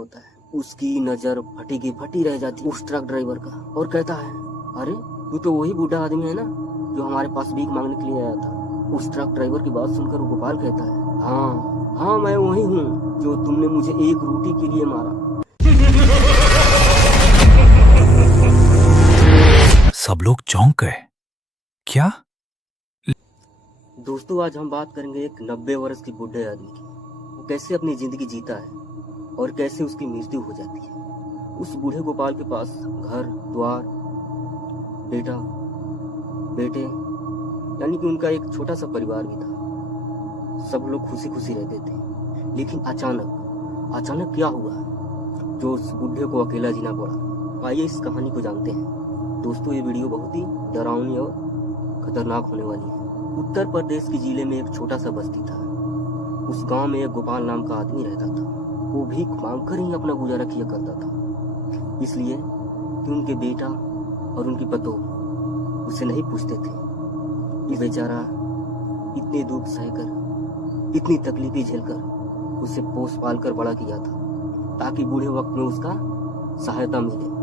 होता है। उसकी नजर फटी की फटी रह जाती उस ट्रक ड्राइवर का और कहता है, अरे तू तो वही बूढ़ा आदमी है ना जो हमारे पास भीख मांगने के लिए आया था। उस ट्रक ड्राइवर की बात सुनकर गोपाल कहता है, हाँ मैं वही हूँ जो तुमने मुझे एक रोटी के लिए मारा। सब लोग चौंक गए। क्या? दोस्तों, आज हम बात करेंगे एक 90 वर्ष की बूढ़े आदमी की। वो कैसे अपनी जिंदगी जीता है और कैसे उसकी मृत्यु हो जाती है। उस बूढ़े गोपाल के पास घर द्वार, बेटा, बेटे, यानी कि उनका एक छोटा सा परिवार भी था। सब लोग खुशी खुशी रहते थे। लेकिन अचानक क्या हुआ जो उस बूढ़े को अकेला जीना पड़ा। आइए इस कहानी को जानते हैं। दोस्तों, ये वीडियो बहुत ही डरावनी और खतरनाक होने वाली है। उत्तर प्रदेश के जिले में एक छोटा सा बस्ती था। उस गांव में एक गोपाल नाम का आदमी रहता था। वो भीख मांगकर ही अपना गुजारा किया करता था, इसलिए कि उनके बेटा और उनकी पतोह उसे नहीं पूछते थे। ये बेचारा इतने दुख सहकर, इतनी तकलीफें झेलकर उसे पोस पाल कर बड़ा किया था ताकि बूढ़े वक्त में उसका सहायता मिले।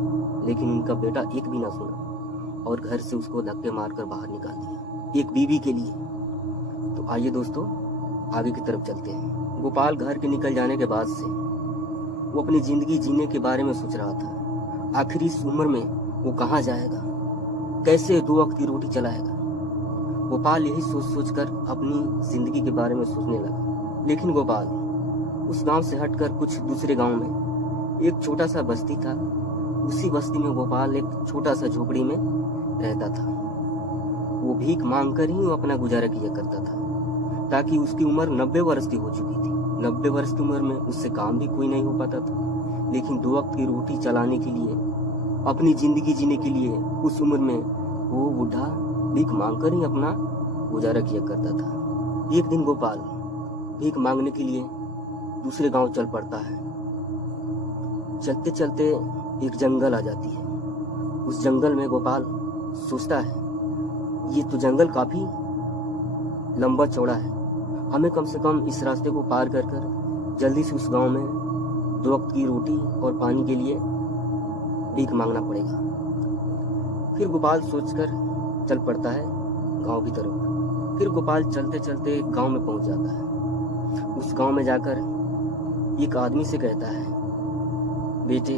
लेकिन उनका बेटा एक भी ना सुना और घर से उसको धक्के मारकर बाहर निकाल दिया, एक बीवी के लिए। तो आइए दोस्तों, आगे की तरफ चलते हैं। गोपाल घर के निकल जाने के बाद से वो अपनी जिंदगी जीने के बारे में सोच रहा था। आखिर इस उम्र में वो कहाँ जाएगा, कैसे 2 वक्त की रोटी चलाएगा। गोपाल यही सोच कर अपनी जिंदगी के बारे में सोचने लगा। लेकिन गोपाल उस गांव से हटकर कुछ दूसरे गांव में एक छोटा सा बस्ती था। उसी बस्ती में गोपाल एक छोटा सा झोपड़ी में रहता था। वो भीख मांगकर ही अपना गुजारा किया करता था ताकि उसकी उम्र 90 वर्ष की हो चुकी थी। 90 वर्ष की उम्र में उससे काम भी कोई नहीं हो पाता था। लेकिन 2 वक्त की रोटी चलाने के लिए, अपनी जिंदगी जीने के लिए उस उम्र में वो बूढ़ा भीख मांगकर ही अपना गुजारा किया करता था। एक दिन गोपाल भीख मांगने के लिए दूसरे गांव चल पड़ता है। चलते चलते एक जंगल आ जाती है। उस जंगल में गोपाल सोचता है, ये तो जंगल काफी लंबा चौड़ा है, हमें कम से कम इस रास्ते को पार कर जल्दी से उस गांव में 2 वक्त की रोटी और पानी के लिए भीख मांगना पड़ेगा। फिर गोपाल सोचकर चल पड़ता है गांव की तरफ। फिर गोपाल चलते चलते गांव में पहुंच जाता है। उस गांव में जाकर एक आदमी से कहता है, बेटे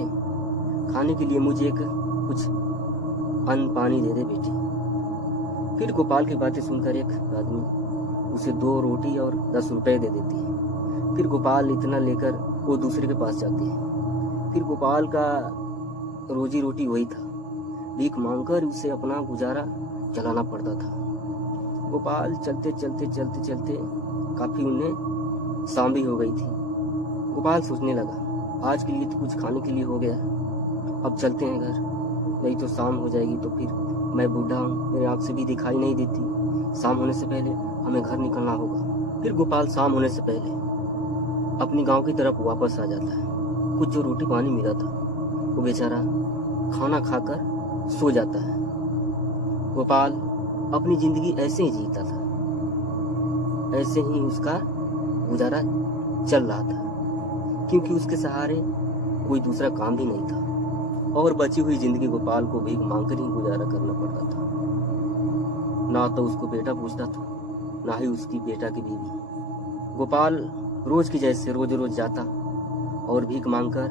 खाने के लिए मुझे कुछ अन्न पानी दे दे बेटे। फिर गोपाल की बातें सुनकर एक आदमी उसे 2 रोटी और 10 रुपए दे देती है। फिर गोपाल इतना लेकर वो दूसरे के पास जाते हैं। फिर गोपाल का रोजी रोटी वही था, भीख मांगकर उसे अपना गुजारा चलाना पड़ता था। गोपाल चलते चलते काफी उन्हें शाम भी हो गई थी। गोपाल सोचने लगा, आज के लिए तो कुछ खाने के लिए हो गया, अब चलते हैं घर, नहीं तो शाम हो जाएगी तो फिर मैं बूढ़ा हूँ, मेरी आँख से भी दिखाई नहीं देती। शाम होने से पहले हमें घर निकलना होगा। फिर गोपाल शाम होने से पहले अपनी गांव की तरफ वापस आ जाता है। कुछ जो रोटी पानी मिला था वो बेचारा खाना खाकर सो जाता है। गोपाल अपनी जिंदगी ऐसे ही जीता था, ऐसे ही उसका गुजारा चल रहा था, क्योंकि उसके सहारे कोई दूसरा काम भी नहीं था और बची हुई जिंदगी गोपाल को भीख मांगकर ही गुजारा करना पड़ता था। ना तो उसको बेटा पूछता था, ना ही उसकी बेटा की बीवी। गोपाल रोज की जैसे रोज जाता और भीख मांगकर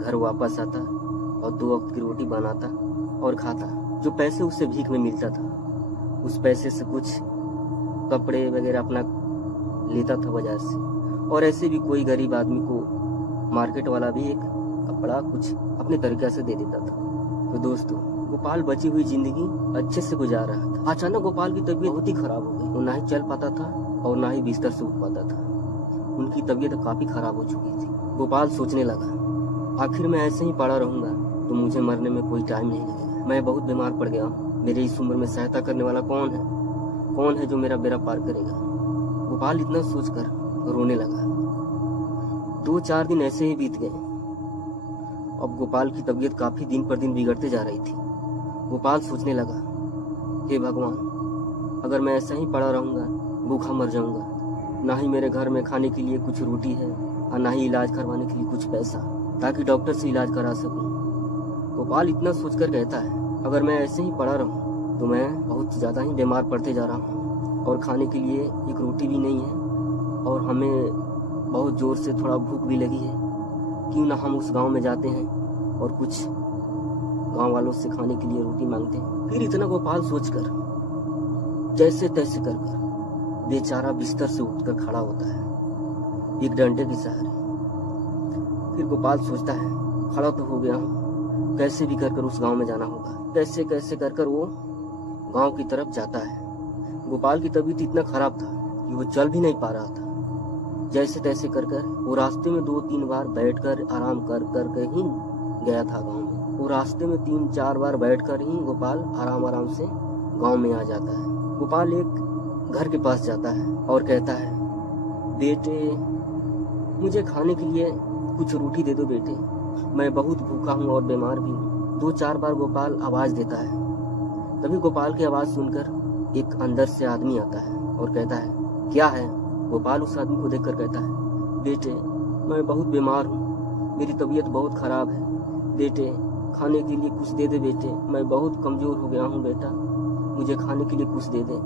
घर वापस आता और 2 वक्त की रोटी बनाता और खाता। जो पैसे उससे भीख में मिलता था, उस पैसे से कुछ कपड़े वगैरह अपना लेता था बाजार से, और ऐसे भी कोई गरीब आदमी को मार्केट वाला भी एक कपड़ा कुछ अपने तरीके से दे देता था। तो दोस्तों, गोपाल बची हुई जिंदगी अच्छे से गुजार रहा था। अचानक गोपाल की तबीयत बहुत ही खराब हो गई। वो ना ही चल पाता था और ना ही बिस्तर से उठ पाता था। उनकी तबीयत काफी खराब हो चुकी थी। गोपाल सोचने लगा, आखिर मैं ऐसे ही पड़ा रहूंगा तो मुझे मरने में कोई टाइम नहीं लगेगा। मैं बहुत बीमार पड़ गया हूँ, मेरे इस उम्र में सहायता करने वाला कौन है जो मेरा बेड़ा पार करेगा। गोपाल इतना सोचकर रोने लगा। 2-4 दिन ऐसे ही बीत गए। अब गोपाल की तबीयत काफी दिन पर दिन बिगड़ते जा रही थी। गोपाल सोचने लगा, हे भगवान, अगर मैं ऐसा ही पड़ा रहूंगा भूखा मर जाऊंगा। ना ही मेरे घर में खाने के लिए कुछ रोटी है और ना ही इलाज करवाने के लिए कुछ पैसा। ताकि डॉक्टर से इलाज करा सकूं। गोपाल इतना सोचकर कहता है, अगर मैं ऐसे ही पड़ा रहूं तो मैं बहुत ज़्यादा ही बीमार पड़ते जा रहा हूं और खाने के लिए एक रोटी भी नहीं है और हमें बहुत ज़ोर से थोड़ा भूख भी लगी है। क्यों ना हम उस गांव में जाते हैं और कुछ गांव वालों से खाने के लिए रोटी मांगते हैं। फिर इतना गोपाल सोचकर जैसे तैसे कर बेचारा बिस्तर से उठकर खड़ा होता है एक डंडे के सहारे। फिर गोपाल सोचता है, खड़ा तो हो गया हूँ, कैसे भी कर उस गांव में जाना होगा। कैसे कैसे कर वो गांव की तरफ जाता है। गोपाल की तबीयत इतना खराब था कि वो चल भी नहीं पा रहा था। जैसे तैसे कर वो रास्ते में 2-3 बार बैठकर आराम कर ही गया था गांव में। वो रास्ते में 3-4 बार बैठकर ही गोपाल आराम से गांव में आ जाता है। गोपाल एक घर के पास जाता है और कहता है, बेटे मुझे खाने के लिए कुछ रोटी दे दो बेटे, मैं बहुत भूखा हूँ और बीमार भी हूँ। 2-4 बार गोपाल आवाज देता है। तभी गोपाल की आवाज सुनकर एक अंदर से आदमी आता है और कहता है, क्या है? गोपाल उस आदमी को देखकर कहता है, बेटे मैं बहुत बीमार हूँ, मेरी तबीयत बहुत खराब है, बेटे खाने के लिए कुछ दे दे बेटे, मैं बहुत कमजोर हो गया हूँ बेटा, मुझे खाने के लिए कुछ दे दे,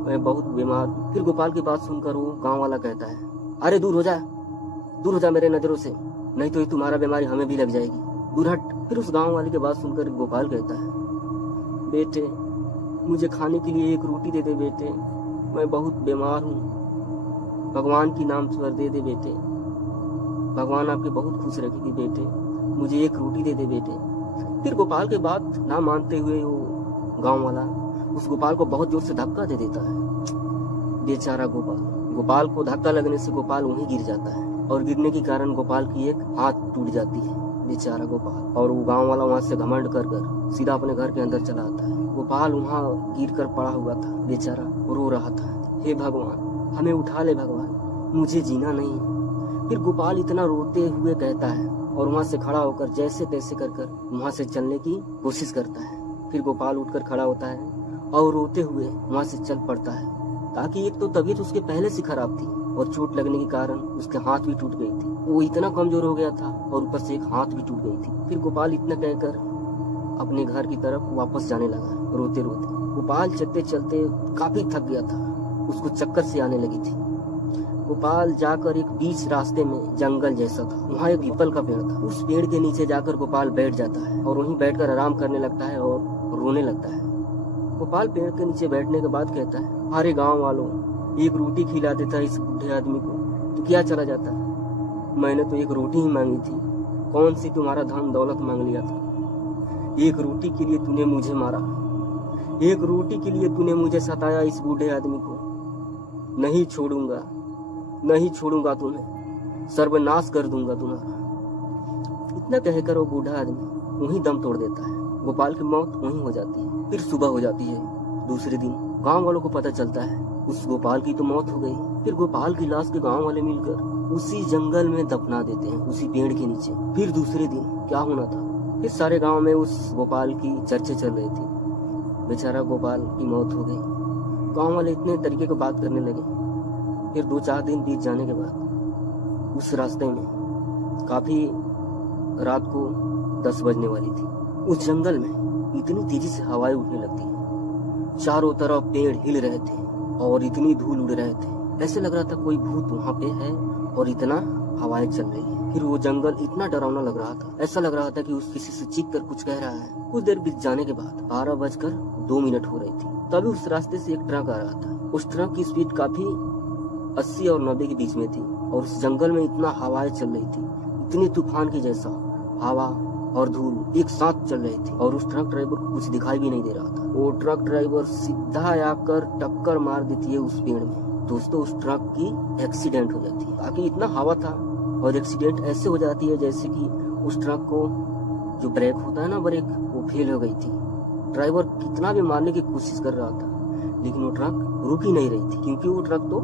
मैं बहुत बीमार हूँ। फिर गोपाल की बात सुनकर वो गांव वाला कहता है, अरे दूर हो जा मेरे नजरों से, नहीं तो ये तुम्हारा बीमारी हमें भी लग जाएगी, दूर हट। फिर उस गांव वाले की बात सुनकर गोपाल कहता है, बेटे मुझे खाने के लिए एक रोटी दे दे बेटे, मैं बहुत बीमार हूँ, भगवान की नाम पर दे दे बेटे, भगवान आपके बहुत खुश रखेगी बेटे, मुझे एक रोटी दे दे बेटे। फिर गोपाल के बात ना मानते हुए वो गांव वाला उस गोपाल को बहुत जोर से धक्का दे देता है। बेचारा गोपाल को धक्का लगने से गोपाल वहीं गिर जाता है और गिरने के कारण गोपाल की एक हाथ टूट जाती है। बेचारा गोपाल, और वो गांव वाला वहां से घमंड कर सीधा अपने घर के अंदर चला आता है। गोपाल वहां गिर कर पड़ा हुआ था, बेचारा रो रहा था, हे भगवान हमें उठा ले भगवान, मुझे जीना नहीं है। फिर गोपाल इतना रोते हुए कहता है और वहां से खड़ा होकर जैसे तैसे कर वहां से चलने की कोशिश करता है। फिर गोपाल उठकर खड़ा होता है और रोते हुए वहां से चल पड़ता है, ताकि एक तो तबीयत उसके पहले से खराब थी और चोट लगने के कारण उसके हाथ भी टूट गई थी, वो इतना कमजोर हो गया था और ऊपर से एक हाथ भी टूट गई थी। फिर गोपाल इतना कहकर अपने घर की तरफ वापस जाने लगा रोते रोते। गोपाल चलते चलते काफी थक गया था, उसको चक्कर से आने लगी थी। गोपाल जाकर एक बीच रास्ते में जंगल जैसा था, वहाँ एक पीपल का पेड़ था, उस पेड़ के नीचे जाकर गोपाल बैठ जाता है और वहीं बैठकर आराम करने लगता है और रोने लगता है। गोपाल पेड़ के नीचे बैठने के बाद कहता है, अरे गांव वालों, एक रोटी खिला देता इस बूढ़े आदमी को तो क्या चला जाता है, मैंने तो एक रोटी ही मांगी थी, कौन सी तुम्हारा धन दौलत मांग लिया था। एक रोटी के लिए तूने मुझे मारा, एक रोटी के लिए तूने मुझे सताया इस बूढ़े आदमी को, नहीं छोड़ूंगा तुम्हें, सर्वनाश कर दूंगा तुम्हारा। इतना कहकर वो बूढ़ा आदमी वहीं दम तोड़ देता है। गोपाल की मौत वहीं हो जाती है। फिर सुबह हो जाती है दूसरे दिन। गांव वालों को पता चलता है उस गोपाल की तो मौत हो गई। फिर गोपाल की लाश के गांव वाले मिलकर उसी जंगल में दफना देते हैं, उसी पेड़ के नीचे। फिर दूसरे दिन क्या होना था, फिर सारे गांव में उस गोपाल की चर्चा चल रही थी, बेचारा गोपाल की मौत हो गई। गांव वाले इतने तरीके की बात करने लगे। फिर 2-4 दिन बीत जाने के बाद उस रास्ते में काफी रात को 10 बजने वाली थी। उस जंगल में इतनी तेजी से हवाएं उठने लगती हैं, चारों तरफ पेड़ हिल रहे थे और इतनी धूल उड़ रहे थे, ऐसे लग रहा था कोई भूत वहाँ पे है और इतना हवाएं चल रही है। फिर वो जंगल इतना डरावना लग रहा था, ऐसा लग रहा था कि उस किसी से चीख कर कुछ कह रहा है। कुछ देर बीत जाने के बाद 12:02 हो रही थी, तभी उस रास्ते से एक ट्रक आ रहा था। उस ट्रक की स्पीड काफी 80 और 90 के बीच में थी और उस जंगल में इतना हवाएं चल रही थी, इतनी तूफान की जैसा हवा और धूल एक साथ चल रही थी और उस ट्रक ड्राइवर को कुछ दिखाई भी नहीं दे रहा था। वो ट्रक ड्राइवर सीधा आकर टक्कर मार देती है उस पेड़ में। दोस्तों, उस ट्रक की एक्सीडेंट हो जाती है। बाकी इतना हवा था और एक्सीडेंट ऐसे हो जाती है जैसे कि उस ट्रक को जो ब्रेक होता है ना, ब्रेक, वो फेल हो गई थी। ड्राइवर कितना भी मारने की कोशिश कर रहा था लेकिन वो ट्रक रुक ही नहीं रही थी, क्योंकि वो ट्रक तो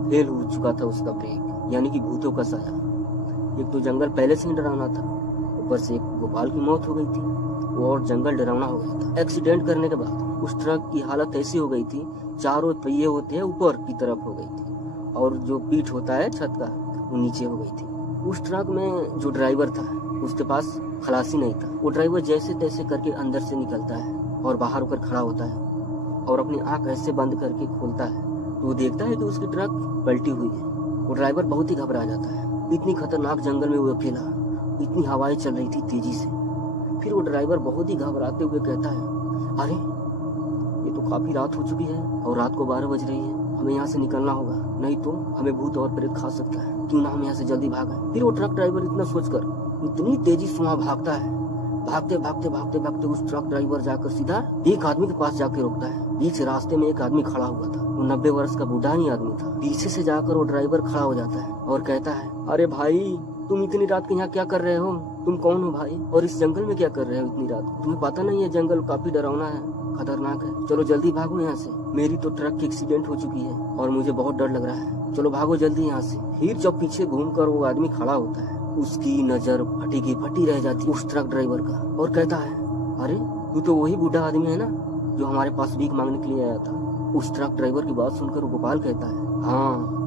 फेल हो चुका था उसका ब्रेक, यानी कि भूतों का साया। एक तो जंगल पहले से ही डरावना था, ऊपर से एक गोपाल की मौत हो गई थी, वो और जंगल डरावना हो गया था। एक्सीडेंट करने के बाद उस ट्रक की हालत ऐसी हो गई थी, चारों पहिए होते हैं ऊपर की तरफ हो गई थी और जो पीठ होता है छत का वो नीचे हो गई थी। उस ट्रक में जो ड्राइवर था उसके पास खलासी नहीं था। वो ड्राइवर जैसे तैसे करके अंदर से निकलता है और बाहर होकर खड़ा होता है और अपनी आंख ऐसे बंद करके खोलता है तो वो देखता है कि उसकी ट्रक पलटी हुई है। वो ड्राइवर बहुत ही घबरा जाता है। इतनी खतरनाक जंगल में वो अकेला, इतनी हवाएं चल रही थी तेजी से। फिर वो ड्राइवर बहुत ही घबराते हुए कहता है, अरे ये तो काफी रात हो चुकी है और रात को 12 बज रही है। हमें यहाँ से निकलना होगा, नहीं तो हमें भूत और प्रेत खा सकता है। क्यों ना हम यहाँ से जल्दी भागें। फिर वो ट्रक ड्राइवर इतना सोचकर इतनी तेजी से वहाँ भागता है। भागते भागते भागते भागते उस ट्रक ड्राइवर जाकर सीधा एक आदमी के पास जाके रुकता है। बीच रास्ते में एक आदमी खड़ा हुआ था। वो 90 वर्ष का बूढ़ा ही आदमी था। पीछे से जाकर वो ड्राइवर खड़ा हो जाता है और कहता है, अरे भाई तुम इतनी रात के यहाँ क्या कर रहे हो? तुम कौन हो भाई? और इस जंगल में क्या कर रहे हो इतनी रात? तुम्हें पता नहीं है जंगल काफी डरावना है, खतरनाक है। चलो जल्दी भागो यहाँ से। मेरी तो ट्रक की एक्सीडेंट हो चुकी है और मुझे बहुत डर लग रहा है। चलो भागो जल्दी यहाँ से। फिर जब पीछे घूमकर वो आदमी खड़ा होता है, उसकी नजर फटी की फटी रह जाती है उस ट्रक ड्राइवर का और कहता है, अरे तू तो वही बूढ़ा आदमी है ना जो हमारे पास भीख मांगने के लिए आया था। उस ट्रक ड्राइवर की बात सुनकर गोपाल कहता है,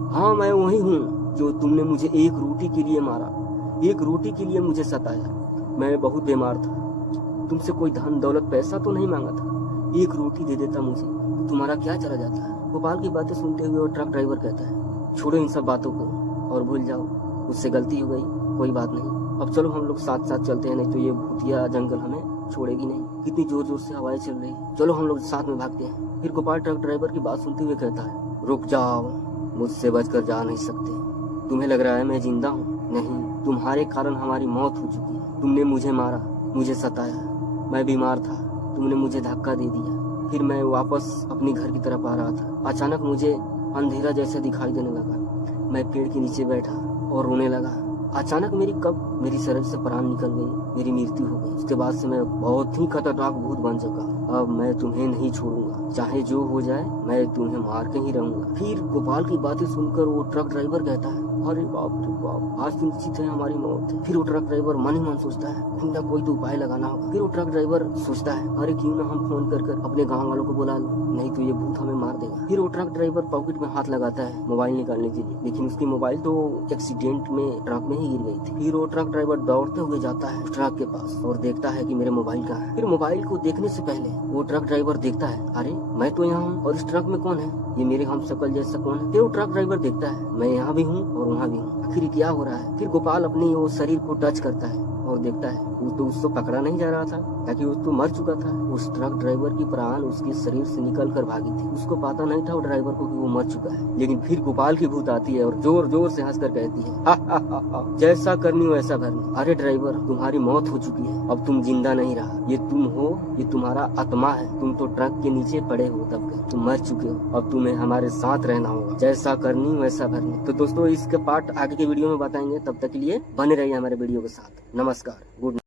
हाँ मैं वही हूँ जो तुमने मुझे एक रोटी के लिए मारा, एक रोटी के लिए मुझे सताया। मैं बहुत बीमार था, तुमसे कोई धन दौलत पैसा तो नहीं मांगा था। एक रोटी दे देता मुझे तो तुम्हारा क्या चला जाता है। गोपाल की बातें सुनते हुए वो ट्रक ड्राइवर कहता है, छोड़ो इन सब बातों को और भूल जाओ, मुझसे गलती हो गई, कोई बात नहीं। अब चलो हम लोग साथ साथ चलते हैं, नहीं तो ये भूतिया जंगल हमें छोड़ेगी नहीं। कितनी जोर जोर से हवाएं चल रही, चलो हम लोग साथ में भागते हैं। फिर गोपाल ट्रक ड्राइवर की बात सुनते हुए कहता है, रुक जाओ, मुझसे बचकर जा नहीं सकते। तुम्हें लग रहा है मैं जिंदा हूँ? नहीं, तुम्हारे कारण हमारी मौत हो चुकी है। तुमने मुझे मारा, मुझे सताया, मैं बीमार था, तुमने मुझे धक्का दे दिया। फिर मैं वापस अपने घर की तरफ आ रहा था। अचानक मुझे अंधेरा जैसा दिखाई देने लगा। मैं पेड़ के नीचे बैठा और रोने लगा। अचानक मेरी शरीर से प्राण निकल गई, मेरी मृत्यु हो गई। उसके बाद से मैं बहुत ही खतरनाक भूत बन चुका। अब मैं तुम्हें नहीं छोड़ूंगा, चाहे जो हो जाए मैं तुम्हें मार के ही रहूंगा। फिर गोपाल की बातें सुनकर वो ट्रक ड्राइवर कहता है, अरे बाप रे बाप, आज तो निश्चित है हमारी मौत। फिर वो ट्रक ड्राइवर मन ही मन सोचता है, कोई ना कोई तो उपाय लगाना होगा। फिर वो ट्रक ड्राइवर सोचता है, अरे क्यों ना हम फोन कर अपने गाँव वालों को बुला लो, नहीं तो ये भूत हमें मार देगा। फिर वो ट्रक ड्राइवर पॉकेट में हाथ लगाता है मोबाइल निकालने के लिए, लेकिन उसकी मोबाइल तो एक्सीडेंट में ट्रक में ही गिर गई थी। फिर वो ट्रक ड्राइवर दौड़ते हुए जाता है ट्रक के पास और देखता है कि मेरे मोबाइल कहाँ है। फिर मोबाइल को देखने से पहले वो ट्रक ड्राइवर देखता है, अरे मैं तो यहाँ हूँ और इस ट्रक में कौन है? ये मेरे हम शकल जैसा कौन है? फिर वो ट्रक ड्राइवर देखता है, मैं यहाँ भी हूँ और वहाँ भी हूँ, आखिर क्या हो रहा है? फिर गोपाल अपनी वो शरीर को टच करता है और देखता है वो तो उसको पकड़ा नहीं जा रहा था, ताकि वो तो मर चुका था। उस ट्रक ड्राइवर की प्राण उसके शरीर से निकल कर भागी थी। उसको पता नहीं था वो ड्राइवर को कि वो मर चुका है। लेकिन फिर गोपाल की भूत आती है और जोर जोर से हंसकर कहती है, हा, हा, हा, हा, जैसा करनी वैसा भरनी। अरे ड्राइवर, तुम्हारी मौत हो चुकी है, अब तुम जिंदा नहीं रहा। ये तुम हो, ये तुम्हारा आत्मा है। तुम तो ट्रक के नीचे पड़े हो तब के, तुम मर चुके हो। अब तुम्हें हमारे साथ रहना होगा, जैसा करनी वैसा भरनी। तो दोस्तों इसके पार्ट आगे के वीडियो में बताएंगे, तब तक के लिए बने रहिए हमारे वीडियो के साथ। नमस्कार, गुड।